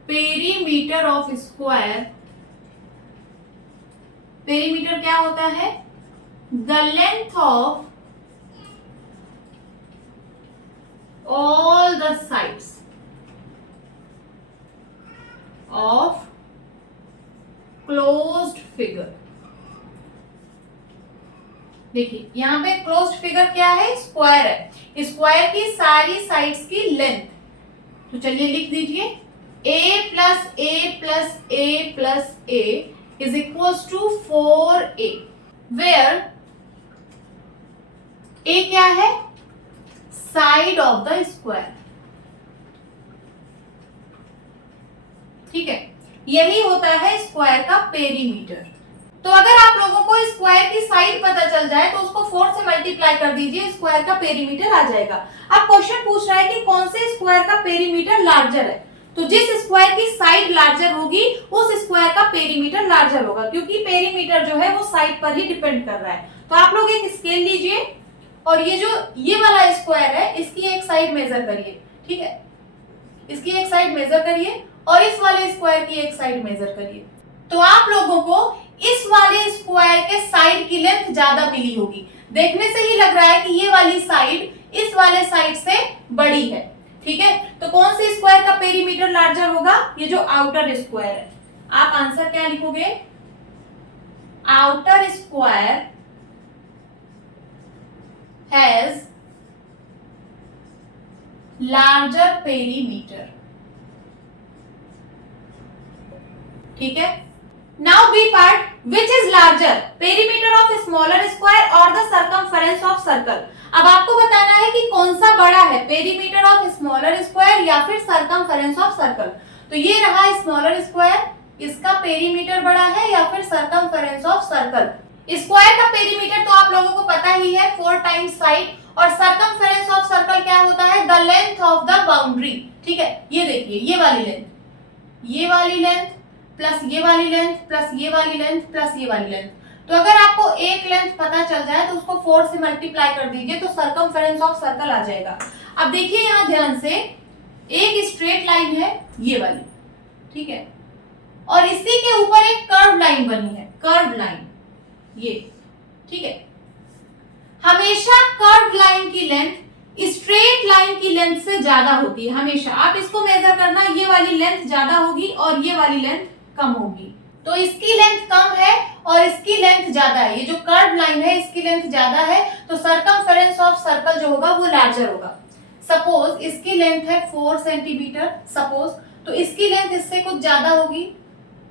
perimeter of square, perimeter क्या होता है, the length of all the sides of closed figure। देखिए यहाँ पे क्लोज्ड फिगर क्या है, स्क्वायर है। स्क्वायर की सारी साइड्स की लेंथ, तो चलिए लिख दीजिए a plus A plus A plus A is equals to 4a, where a क्या है, साइड ऑफ द स्क्वायर, ठीक है। यही होता है स्क्वायर का पेरीमीटर। तो अगर आप लोगों को स्क्वायर की साइड पता चल जाए तो उसको 4 से मल्टीप्लाई कर दीजिए, स्क्वायर का पेरीमीटर आ जाएगा। अब क्वेश्चन पूछ रहा है कि कौन से स्क्वायर का पेरीमीटर लार्जर है। तो जिस स्क्वायर की साइड लार्जर होगी उस स्क्वायर का पेरीमीटर लार्जर होगा, क्योंकि पेरीमीटर जो है वो साइड पर ही डिपेंड कर रहा है। तो आप लोग एक स्केल लीजिए और ये वाला स्क्वायर है इसकी एक साइड मेजर करिए, ठीक है, इसकी एक साइड मेजर करिए और इस वाले स्क्वायर की एक साइड मेजर करिए। तो आप लोगों को इस वाले स्क्वायर के साइड की लेंथ ज्यादा मिली होगी। देखने से ही लग रहा है कि ये वाली साइड इस वाले साइड से बड़ी है, ठीक है। तो कौन से स्क्वायर का पेरीमीटर लार्जर होगा? ये जो आउटर स्क्वायर है। आप आंसर क्या लिखोगे? Outer square has larger perimeter, ठीक है। Now B part, which is larger, perimeter of smaller square और द सर्कमफेरेंस ऑफ सर्कल। अब आपको बताना है कि कौन सा बड़ा है, पेरीमीटर ऑफ स्मॉलर स्क्वायर या फिर सर्कमफेरेंस ऑफ सर्कल। तो ये रहा स्मॉलर स्क्वायर, इसका पेरीमीटर बड़ा है या फिर सर्कमफेरेंस ऑफ सर्कल। स्क्वायर का पेरीमीटर तो आप लोगों को पता ही है, 4 टाइम्स साइड, और सर्कमफेरेंस ऑफ सर्कल क्या होता है? The length of the boundary, ठीक है। ये देखिए, ये वाली लेंथ प्लस ये वाली लेंथ प्लस ये वाली लेंथ प्लस ये वाली लेंथ। तो अगर आपको एक लेंथ पता चल जाए तो उसको 4 से मल्टीप्लाई कर दीजिए तो सर्कमफेरेंस ऑफ सर्कल आ जाएगा। अब देखिए यहां ध्यान से, एक स्ट्रेट लाइन है ये वाली, ठीक है, और इसी के ऊपर एक कर्व लाइन बनी है, कर्व लाइन ये, ठीक है। हमेशा कर्व लाइन की लेंथ स्ट्रेट लाइन की लेंथ से ज्यादा होती है, हमेशा। आप इसको मेजर करना, ये वाली लेंथ ज्यादा होगी और ये वाली लेंथ कम होगी। तो इसकी लेंथ कम है और इसकी लेंथ ज्यादा है, ये जो कर्व लाइन है इसकी लेंथ ज्यादा है, तो सर्कमफेरेंस ऑफ सर्कल जो होगा वो लार्जर होगा। सपोज इसकी लेंथ है 4 सेंटीमीटर, सपोज, तो इसकी लेंथ इससे कुछ ज्यादा होगी,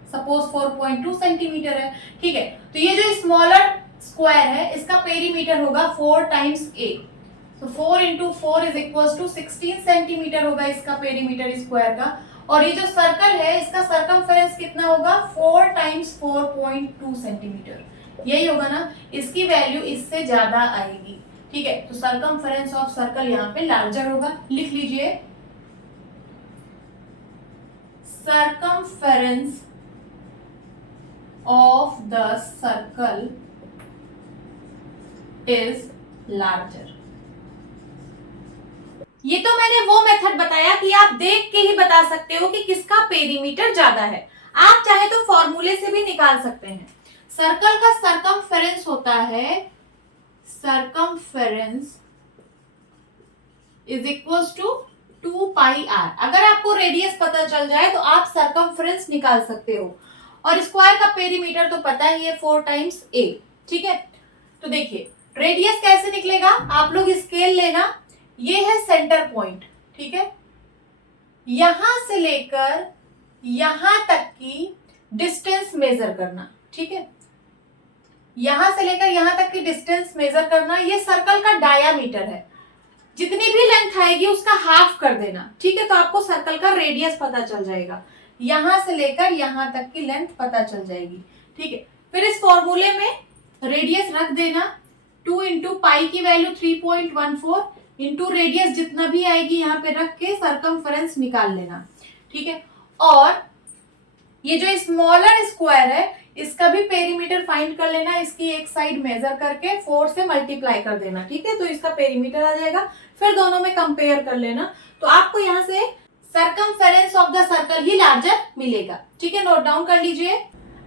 सपोज 4.2 सेंटीमीटर है, ठीक है। तो ये जो स्मॉलर स्क्वायर है इसका पेरीमीटर होगा 4 टाइम्स a, तो 4 into 4 is equals to 16 centimetre होगा इसका पेरीमीटर स्क्वायर का। और ये जो सर्कल है इसका सर्कमफेरेंस कितना होगा? 4 टाइम्स 4.2 सेंटीमीटर, यही होगा ना। इसकी वैल्यू इससे ज्यादा आएगी, ठीक है। तो सर्कमफेरेंस ऑफ सर्कल यहाँ पे लार्जर होगा। लिख लीजिए, circumference of the circle is larger. ये तो मैंने वो मेथड बताया कि आप देख के ही बता सकते हो कि किसका पेरीमीटर ज्यादा है। आप चाहे तो फॉर्मूले से भी निकाल सकते हैं। सर्कल का सर्कमफेरेंस होता है, circumference is equals to 2 pi r। अगर आपको रेडियस पता चल जाए तो आप सर्कमफेरेंस निकाल सकते हो। और स्क्वायर का पेरीमीटर तो पता ही है 4 टाइम्स a, ठीक है। तो देखिए रेडियस कैसे निकलेगा, आप लोग स्केल लेना, ये है सेंटर पॉइंट, ठीक है। यहां से लेकर यहां तक की डिस्टेंस मेजर करना, ठीक है। यहां से लेकर यहां तक की डिस्टेंस मेजर करना, ये सर्कल का डायामीटर है। जितनी भी लेंथ आएगी उसका हाफ कर देना, ठीक है। तो आपको सर्कल का रेडियस पता चल जाएगा, यहां से लेकर यहां तक की लेंथ पता चल जाएगी, ठीक है। फिर इस फॉर्मूले में रेडियस रख देना, 2 इंटू पाई की वैल्यू 3.14 इंटू रेडियस जितना भी आएगी यहाँ पे रख के सर्कमफेरेंस निकाल लेना, ठीक है। और ये जो स्मॉलर स्क्वायर है इसका भी पेरीमीटर फाइंड कर लेना, इसकी एक साइड मेजर करके 4 से मल्टीप्लाई कर देना, ठीक है। तो इसका पेरीमीटर आ जाएगा, फिर दोनों में कंपेयर कर लेना, तो आपको यहाँ से circumference of the circle he larger मिलेगा, ठीक है। नोट डाउन कर लीजिए।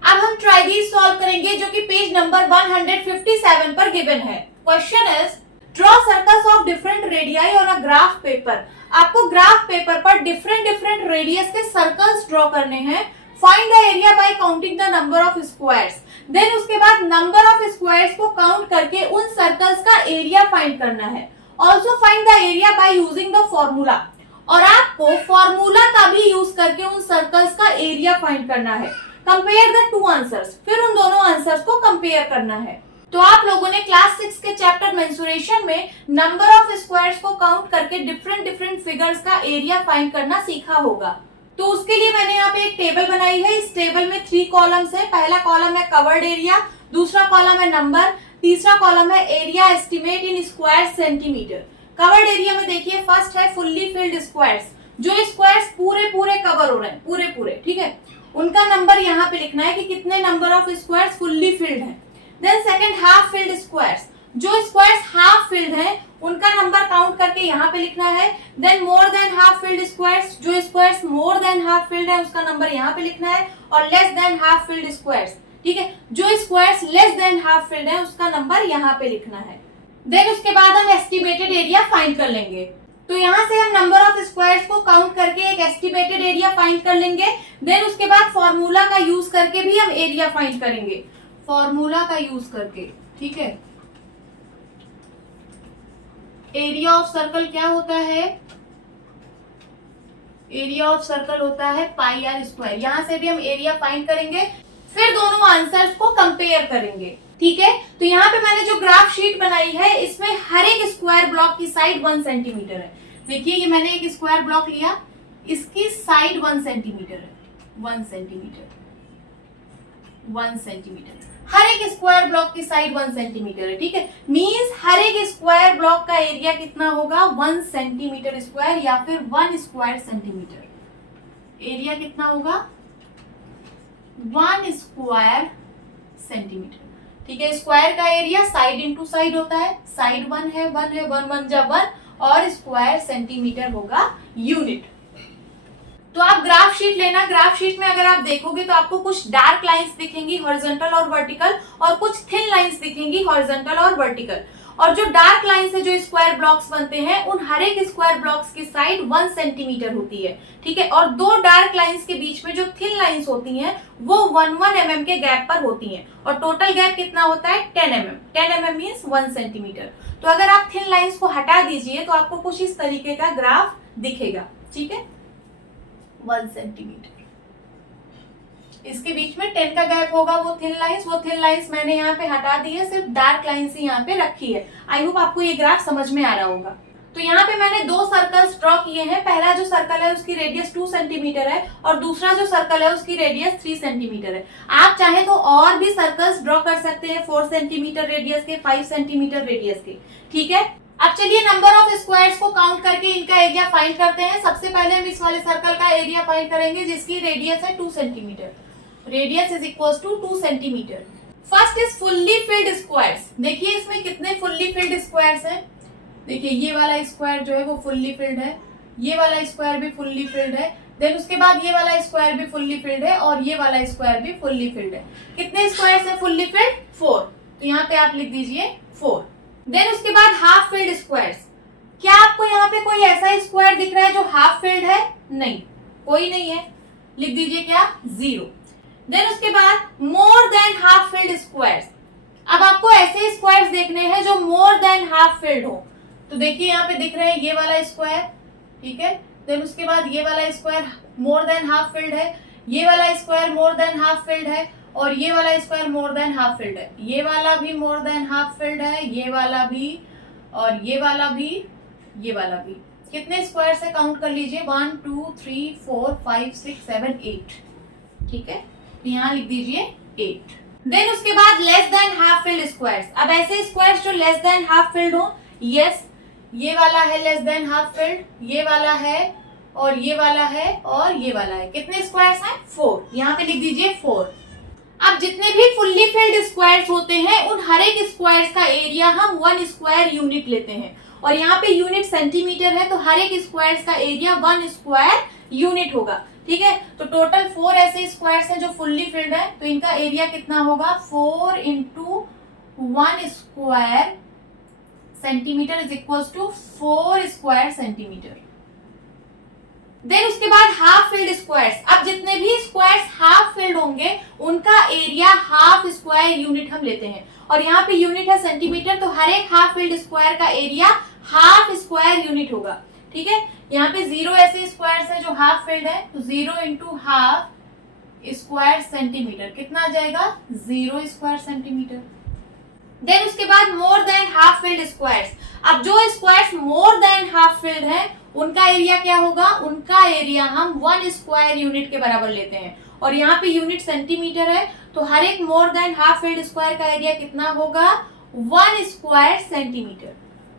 अब हम ट्राइगीज सॉल्व करेंगे जो कि पेज नंबर 157 पर गिवन है। Question is draw circles of different radii on a graph paper. आपको ग्राफ पेपर पर डिफरेंट रेडियस के सर्कल्स ड्रॉ करने हैं। Find the area by counting the number of squares. Then उसके बाद नंबर ऑफ स्क्वायर्स को काउंट करके उन सर्कल्स का एरिया फाइंड करना है। Also find the area by using the formula. और आपको फॉर्मूला का भी यूज करके उन सर्कल्स का एरिया फाइंड करना है। कंपेयर द 2 आंसर्स, फिर उन दोनों आंसर्स को कंपेयर करना है। तो आप लोगों ने क्लास 6 के चैप्टर मेंसुरेशन में नंबर ऑफ स्क्वायर्स को काउंट करके डिफरेंट फिगर्स का एरिया फाइंड करना सीखा होगा। तो उसके लिए मैंने यहाँ पे एक टेबल बनाई है। इस टेबल में 3 कॉलम्स है। पहला कॉलम है कवर्ड एरिया, दूसरा कॉलम है नंबर, तीसरा कॉलम है area estimate in square centimetre. Covered area में देखिए फर्स्ट है फुल्ली फिल्ड स्क्वायर्स, जो स्क्वायर्स पूरे पूरे कवर हो रहे हैं, पूरे पूरे, ठीक है, उनका नंबर यहाँ पे लिखना है कि कितने number of squares fully filled हैं। Then second half filled squares, जो स्क्वायर्स हाफ फिल्ड हैं उनका नंबर काउंट करके यहाँ पे लिखना है। Then more than half filled squares, जो squares more than half filled है उसका नंबर यहाँ पे लिखना है। और less than half filled squares, ठीक है, जो squares less than half filled है उसका नंबर यहाँ पे लिखना है। देन उसके बाद हम एस्टिमेटेड एरिया फाइंड कर लेंगे। तो यहाँ से हम नंबर ऑफ स्क्वायर्स को काउंट करके एक एस्टिमेटेड एरिया फाइंड कर लेंगे। देन उसके बाद फॉर्मूला का यूज करके भी हम एरिया फाइंड करेंगे, फॉर्मूला का यूज करके, ठीक है। एरिया ऑफ सर्कल क्या होता है? एरिया ऑफ सर्कल होता है पाई आर स्क्वायर। यहां से भी हम एरिया फाइंड करेंगे, फिर दोनों आंसर्स को कंपेयर करेंगे, ठीक है। तो यहाँ पे मैंने जो ग्राफ शीट बनाई है इसमें हर एक स्क्वायर ब्लॉक की साइड 1 सेंटीमीटर है। देखिए ये मैंने एक स्क्वायर ब्लॉक लिया, इसकी साइड 1 सेंटीमीटर है, 1 सेंटीमीटर, 1 सेंटीमीटर। हर एक स्क्वायर ब्लॉक की साइड 1 सेंटीमीटर है, ठीक है। मींस हर एक स्क्वायर ब्लॉक का एरिया कितना होगा? 1 सेंटीमीटर स्क्वायर या फिर 1 स्क्वायर सेंटीमीटर। एरिया कितना होगा? 1 स्क्वायर सेंटीमीटर, ठीक है। स्क्वायर का एरिया साइड इंटू साइड होता है, साइड 1 है, 1 है, 1 1 जा 1, और स्क्वायर सेंटीमीटर होगा यूनिट। तो आप ग्राफ शीट लेना, ग्राफ शीट में अगर आप देखोगे तो आपको कुछ डार्क लाइंस दिखेंगी हॉरिजॉन्टल और वर्टिकल, और कुछ थिन लाइंस दिखेंगी हॉरिजॉन्टल और वर्टिकल। और जो डार्क लाइंस है, जो स्क्वायर ब्लॉक्स बनते हैं, उन हर एक स्क्वायर ब्लॉक्स की साइड 1 सेंटीमीटर होती है, ठीक है। और दो डार्क लाइंस के बीच में जो थिन लाइंस होती हैं वो 1 mm के गैप पर होती हैं, और टोटल गैप कितना होता है? 10 mm। 10 mm means 1 centimetre. तो अगर आप थिन लाइंस को हटा दीजिए तो आपको कुछ इस तरीके का ग्राफ दिखेगा, ठीक है, 1 सेंटीमीटर। इसके बीच में 10 का गैप होगा, वो थिन लाइंस मैंने यहाँ पे हटा दी है, सिर्फ डार्क लाइंस ही यहाँ पे रखी है। आई होप आपको ये ग्राफ समझ में आ रहा होगा। तो यहाँ पे मैंने 2 सर्कल्स ड्रॉ किए हैं। पहला जो सर्कल है उसकी रेडियस 2 सेंटीमीटर है, और दूसरा जो सर्कल है उसकी रेडियस 3 सेंटीमीटर है। आप चाहे तो और भी सर्कल्स ड्रॉ कर सकते हैं 4 सेंटीमीटर रेडियस के, 5 सेंटीमीटर रेडियस के, ठीक है। अब चलिए नंबर ऑफ स्क्वायर्स को काउंट करके इनका एरिया फाइंड करते हैं। सबसे पहले हम इस वाले सर्कल का एरिया फाइंड करेंगे जिसकी रेडियस है 2 centimeter. Radius is equals to 2 centimeter. First is fully filled squares. देखिए इसमें कितने फुल्ली फिल्ड स्क्वायर्स हैं। देखिए ये वाला स्क्वायर जो है वो फुल्ली फिल्ड है, ये वाला स्क्वायर भी फुल्ली फिल्ड है, देन उसके बाद ये वाला स्क्वायर भी फुल्ली फिल्ड है, और ये वाला स्क्वायर भी फुल्ली फिल्ड है। कितने स्क्वायर्स है फुल्ली फिल्ड? 4। तो यहाँ पे आप लिख दीजिए 4। देन उसके बाद हाफ फिल्ड स्क्वायर्स। क्या आपको यहाँ पे कोई ऐसा स्क्वायर दिख रहा है जो हाफ फिल्ड है? नहीं, कोई नहीं है, लिख दीजिए क्या? 0। देन उसके बाद more than half filled squares. अब आपको ऐसे स्क्वायर्स देखने हैं जो मोर देन हाफ फिल्ड हो। तो देखिए यहाँ पे दिख रहे हैं ये वाला स्क्वायर, ठीक है। देन उसके बाद ये वाला स्क्वायर मोर देन हाफ फिल्ड है, ये वाला स्क्वायर मोर देन हाफ फिल्ड है, और ये वाला स्क्वायर मोर देन हाफ फिल्ड है, ये वाला भी मोर देन हाफ फिल्ड है, ये वाला भी, और ये वाला भी, ये वाला भी। कितने स्क्वायर से काउंट कर लीजिए? 1 2 3 4 5 6 7 8, ठीक है। यहाँ लिख दीजिए 8। देन उसके बाद less than half filled squares. अब ऐसे स्क्वायर्स जो लेस देन हाफ फिल्ड हो, यस, ये वाला है लेस देन हाफ फिल्ड, ये वाला है, और ये वाला है, और ये वाला है। कितने स्क्वायर्स हैं? 4। यहाँ पे लिख दीजिए 4। अब जितने भी फुल्ली फिल्ड स्क्वायर्स होते हैं उन हर एक स्क्वायर्स का एरिया हम 1 स्क्वायर यूनिट लेते हैं, और यहाँ पे यूनिट सेंटीमीटर है, तो हर एक स्क्वायर्स का एरिया 1 स्क्वायर यूनिट होगा, ठीक है। तो टोटल 4 ऐसे स्क्वायर्स हैं जो फुल्ली फिल्ड है, तो इनका एरिया कितना होगा? 4 into 1 square centimetre is equals to 4 square centimetre. Then उसके बाद हाफ फिल्ड स्क्वायर्स। अब जितने भी स्क्वायर्स हाफ फिल्ड होंगे उनका एरिया हाफ स्क्वायर यूनिट हम लेते हैं, और यहाँ पे यूनिट है सेंटीमीटर, तो हर एक हाफ फिल्ड स्क्वायर का एरिया हाफ स्क्वायर यूनिट होगा, ठीक है। यहाँ पे 0 ऐसे स्क्वायर्स है जो हाफ फिल्ड है, तो 0 इंटू हाफ स्क्वायर सेंटीमीटर कितना आ जाएगा? 0 स्क्वायर सेंटीमीटर। देन उसके बाद more than half filled squares. अब जो squares more than half filled है उनका एरिया क्या होगा? उनका एरिया हम 1 स्क्वायर यूनिट के बराबर लेते हैं, और यहाँ पे यूनिट सेंटीमीटर है, तो हर एक more than half filled square का एरिया कितना होगा? 1 स्क्वायर सेंटीमीटर।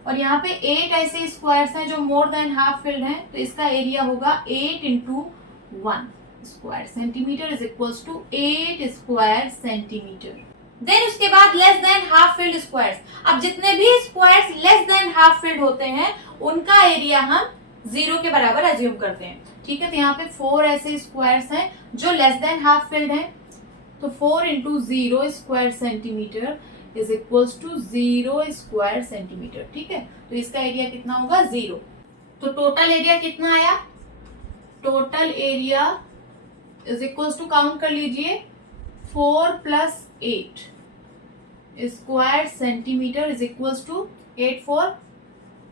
और यहाँ पे 8 ऐसे स्क्वायर्स हैं जो मोर देन हाफ फिल्ड हैं, तो इसका एरिया होगा 8 into 1 square centimetre is equals to 8 square centimetre. Then उसके बाद less than half filled squares. अब जितने भी squares less than half filled होते हैं उनका एरिया हम 0 के बराबर अज्यूम करते हैं। ठीक है, तो यहाँ पे 4 ऐसे स्क्वायर्स हैं जो लेस देन हाफ फिल्ड हैं, तो 4 into 0 square centimetre is equals to 0 square centimeter. ठीक है, तो इसका एरिया कितना होगा 0। तो टोटल एरिया कितना आया, total area is equals to count कर लीजिए 4 plus 8 square centimetre is equals to 8 4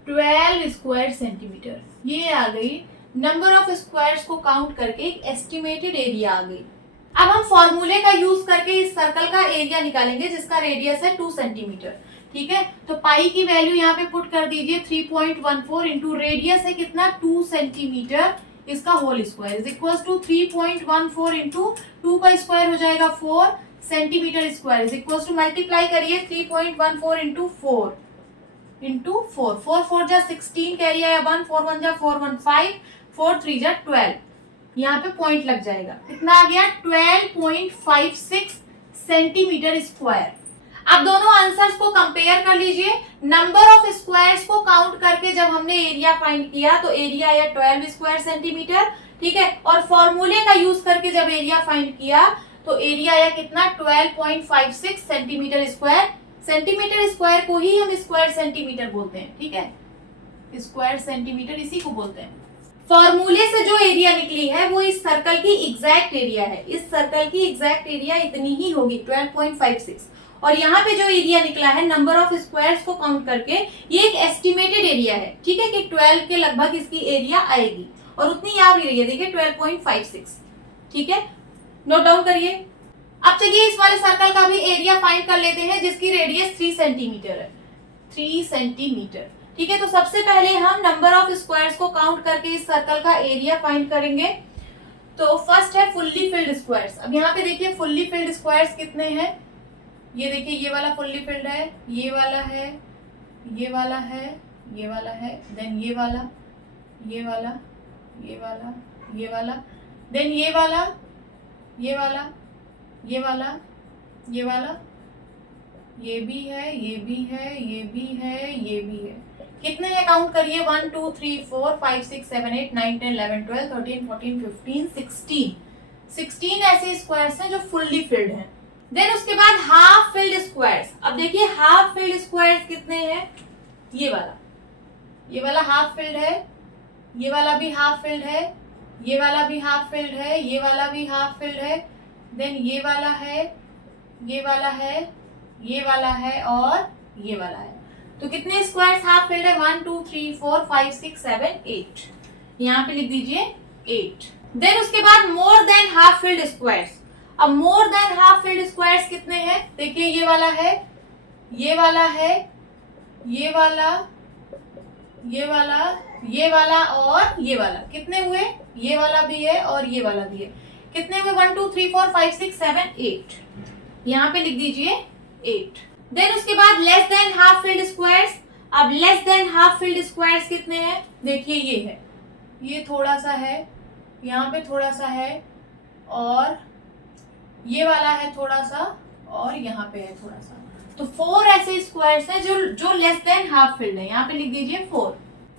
12 square centimeter. ये आ गई नंबर ऑफ स्क्वायर्स को काउंट करके एक एस्टिमेटेड एरिया आ गई। अब हम फॉर्मूले का यूज करके इस सर्कल का एरिया निकालेंगे जिसका रेडियस है 2 सेंटीमीटर। ठीक है, तो पाई की वैल्यू यहाँ पे पुट कर दीजिए 3.14 इंटू रेडियस है कितना 2 सेंटीमीटर, इसका whole square is equals to 3.14 into 2 का स्क्वायर हो जाएगा 4 centimeter square is equals to multiply करिए 3.14 इंटू 4 इंटू 4 4 4 जा 16 कैरी आया 1 4 1 जा 4 1 5 4 3 जा 12, यहाँ पे पॉइंट लग जाएगा, कितना आ गया 12.56 सेंटीमीटर स्क्वायर। अब दोनों आंसर्स को कंपेयर कर लीजिए। नंबर ऑफ स्क्वायर्स को काउंट करके जब हमने एरिया फाइंड किया तो एरिया आया 12 स्क्वायर सेंटीमीटर। ठीक है, और फॉर्मूले का यूज करके जब एरिया फाइंड किया तो एरिया आया कितना 12.56 सेंटीमीटर स्क्वायर। सेंटीमीटर स्क्वायर को ही हम स्क्वायर सेंटीमीटर बोलते हैं। ठीक है, स्क्वायर सेंटीमीटर इसी को बोलते हैं। फॉर्मूले से जो एरिया निकली है वो इस सर्कल की एग्जैक्ट एरिया है। इस सर्कल की एग्जैक्ट एरिया इतनी ही होगी 12.56, और यहाँ पे जो एरिया निकला है नंबर ऑफ स्क्वायर्स को काउंट करके ये एक एस्टिमेटेड एरिया है। ठीक है, कि 12 के लगभग इसकी एरिया आएगी और उतनी आ भी रही है, देखिए 12.56। ठीक है, नोट डाउन करिए। अब चलिए इस वाले सर्कल का भी एरिया फाइंड कर लेते हैं जिसकी रेडियस 3 सेंटीमीटर है, 3 सेंटीमीटर। ठीक है, तो सबसे पहले हम नंबर ऑफ स्क्वायर्स को काउंट करके इस सर्कल का एरिया फाइंड करेंगे। तो फर्स्ट है फुल्ली फिल्ड स्क्वायर्स। अब यहाँ पे देखिए फुल्ली फिल्ड स्क्वायर्स कितने हैं, ये देखिए ये वाला फुल्ली फिल्ड है, ये वाला है, ये वाला है, ये वाला है, देन ये वाला, ये वाला, ये वाला, ये वाला, देन ये वाला, ये वाला, ये वाला, ये वाला, ये भी है, ये भी है, ये भी है, ये भी है। कितने हैं काउंट करिए 1 2 3 4 5 6 7 8 9 10 11 12 13 14 15 16 16 ऐसे स्क्वायर्स हैं जो फुल्ली फिल्ड हैं। देन उसके बाद हाफ फिल्ड स्क्वायर्स। अब देखिए हाफ फिल्ड स्क्वायर्स कितने हैं, ये वाला हाफ फिल्ड है, ये वाला भी हाफ फिल्ड है, ये वाला भी हाफ फिल्ड है, ये वाला भी हाफ फिल्ड है, देन ये वाला है, ये वाला है, ये वाला है और ये वाला है। तो कितने स्क्वायर्स हाफ फिल्ड है 1 2 3 4 5 6 7 8, यहाँ पे लिख दीजिए 8। देन उसके बाद more than half filled squares. अब more than half filled squares कितने हैं, देखिए ये वाला है, ये वाला है, ये वाला, ये वाला, ये वाला और ये वाला। कितने हुए, ये वाला भी है और ये वाला भी है। कितने हुए 1 2 3 4 5 6 7 8, यहाँ पे लिख दीजिए 8। देन उसके बाद less than half filled squares. अब less than half filled squares कितने हैं, देखिए ये है, ये थोड़ा सा है, यहाँ पे थोड़ा सा है और ये वाला है थोड़ा सा और यहाँ पे है थोड़ा सा। तो 4 ऐसे स्क्वायर्स हैं जो लेस देन हाफ फिल्ड है, यहाँ पे लिख दीजिए 4।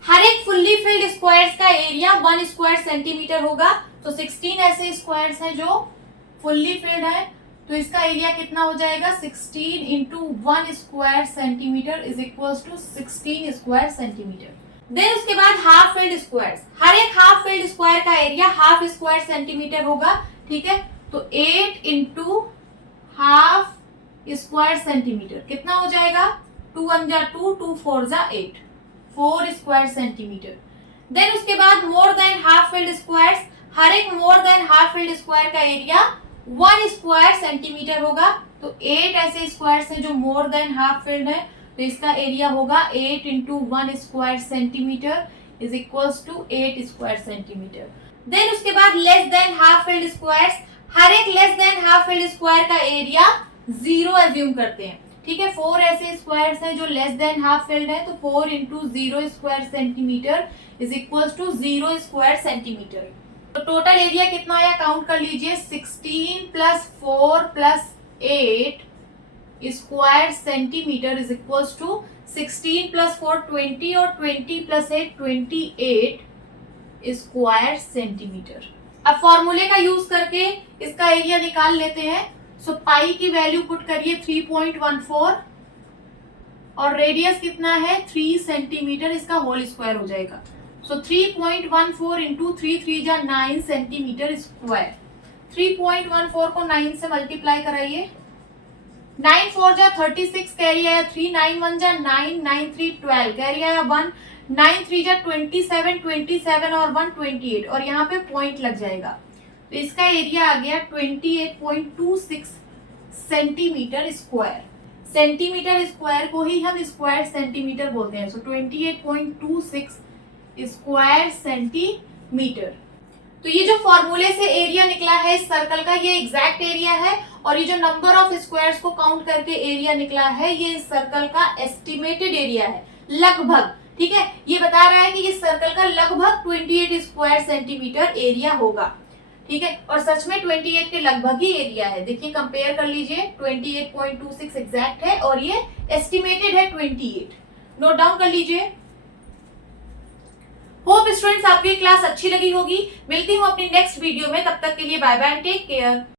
हर एक फुल्ली फिल्ड स्क्वायर्स का एरिया 1 स्क्वायर सेंटीमीटर होगा। तो 16 ऐसे स्क्वायर्स हैं जो फुल्ली फिल्ड है, तो इसका एरिया कितना हो जाएगा 16 into 1 square centimetre is equals to 16 square centimetre. Then उसके बाद हाफ फिल्ड स्क्वायर्स। हर एक हाफ फिल्ड स्क्वायर का एरिया हाफ स्क्वायर सेंटीमीटर होगा। ठीक है, तो 8 इंटू हाफ स्क्वायर सेंटीमीटर कितना हो जाएगा 2 1 जा 2 2 4 जा 8, 4 स्क्वायर सेंटीमीटर। देन उसके बाद more than half filled squares. हर एक more than half filled square का एरिया 1 स्क्वायर सेंटीमीटर होगा। तो 8 ऐसे स्क्वायर्स हैं जो मोर देन हाफ फिल्ड है, तो इसका एरिया होगा 8 into 1 square centimetre is equals to 8 square centimetre. Then उसके बाद less than half filled squares. हर एक less than half filled square का एरिया 0 एज्यूम करते हैं। ठीक है, 4 ऐसे स्क्वायर्स हैं जो लेस देन हाफ फिल्ड है, तो 4 into 0 square centimetre is equal to 0 square centimeter. तो टोटल एरिया कितना आया काउंट कर लीजिए, 16 plus 4 plus 8 square centimetre is equal to 16 plus 4 20 और 20 प्लस 8 28 स्क्वायर सेंटीमीटर। अब फॉर्मूले का यूज करके इसका एरिया निकाल लेते हैं। सो पाई की वैल्यू पुट करिए 3.14 और रेडियस कितना है 3 सेंटीमीटर, इसका होल स्क्वायर हो जाएगा। सो 3.14 इंटू 3 जा 9 सेंटीमीटर स्क्वायर। 3.14 को 9 से मल्टीप्लाई कराइए, 9 4 जा 36 कैरी आया 3, 9 1 जा 9, 9 3 12 कैरी आया 1, 9 3 जा 27, 27 और 1 28 और यहाँ पे पॉइंट लग जाएगा। तो इसका एरिया आ गया 28.26 सेंटीमीटर स्क्वायर। सेंटीमीटर स्क्वायर को ही हम स्क्वायर सेंटीमीटर बोलते हैं। सो 28.26 स्क्वायर सेंटीमीटर। तो ये जो फॉर्मूले से एरिया निकला है इस सर्कल का, ये एग्जैक्ट एरिया है, और ये जो नंबर ऑफ स्क्वायर्स को काउंट करके एरिया निकला है ये इस सर्कल का एस्टिमेटेड एरिया है, लगभग। ठीक है, ये बता रहा है कि इस सर्कल का लगभग 28 स्क्वायर सेंटीमीटर एरिया होगा। ठीक है, और सच में 28 के लगभग ही एरिया है। देखिए कंपेयर कर लीजिए, 28.26 एग्जैक्ट है और ये एस्टिमेटेड है 28। नोट डाउन कर लीजिए। होप स्टूडेंट्स आपको ये क्लास अच्छी लगी होगी। मिलती हूँ अपनी नेक्स्ट वीडियो में, तब तक के लिए bye bye and take care.